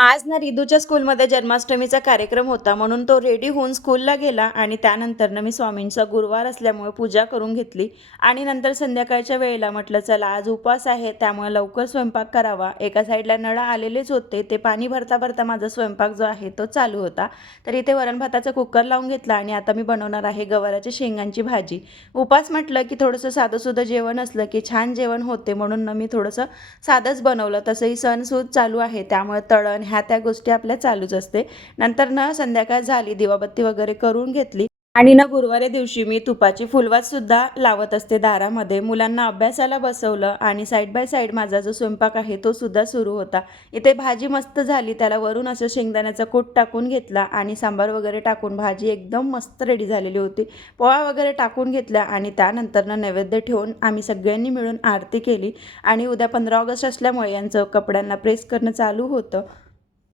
आज ना रिदूच्या स्कूलमध्ये जन्माष्टमीचा कार्यक्रम होता म्हणून तो रेडी होऊन स्कूलला गेला आणि त्यानंतर मी स्वामींचा गुरुवार असल्यामुळे पूजा करून घेतली आणि नंतर संध्याकाळच्या वेळेला म्हटलं चला आज उपवास आहे त्यामुळे लवकर स्वयंपाक करावा. एका साईडला नळ आलेलेच होते, ते पाणी भरता भरता माझा स्वयंपाक जो आहे तो चालू होता. तर इथे वरण भाताचा कुकर लावून घेतला आणि आता मी बनवणार आहे गवाराच्या शेंगांची भाजी. उपास म्हटलं की थोडंसं साधंसुधं जेवण असलं की छान जेवण होते म्हणून मी थोडंसं साधंच बनवलं. तसंही सणसूद चालू आहे त्यामुळे तळण ह्या त्या गोष्टी आपल्या चालूच असते. नंतर संध्याकाळ झाली, दिवाबत्ती वगैरे करून घेतली आणि गुरुवारी दिवशी मी तुपाची फुलवातसुद्धा लावत असते दारामध्ये. मुलांना अभ्यासाला बसवलं आणि साईड बाय साईड माझा जो स्वयंपाक आहे तो सुद्धा सुरू होता. इथे भाजी मस्त झाली, त्याला वरून असं शेंगदाण्याचा कूट टाकून घेतला आणि सांबार वगैरे टाकून भाजी एकदम मस्त रेडी झालेली होती. पोळा वगैरे टाकून घेतल्या आणि त्यानंतर नैवेद्य ठेवून आम्ही सगळ्यांनी मिळून आरती केली आणि उद्या 15 ऑगस्ट असल्यामुळे यांचं कपड्यांना प्रेस करणं चालू होतं.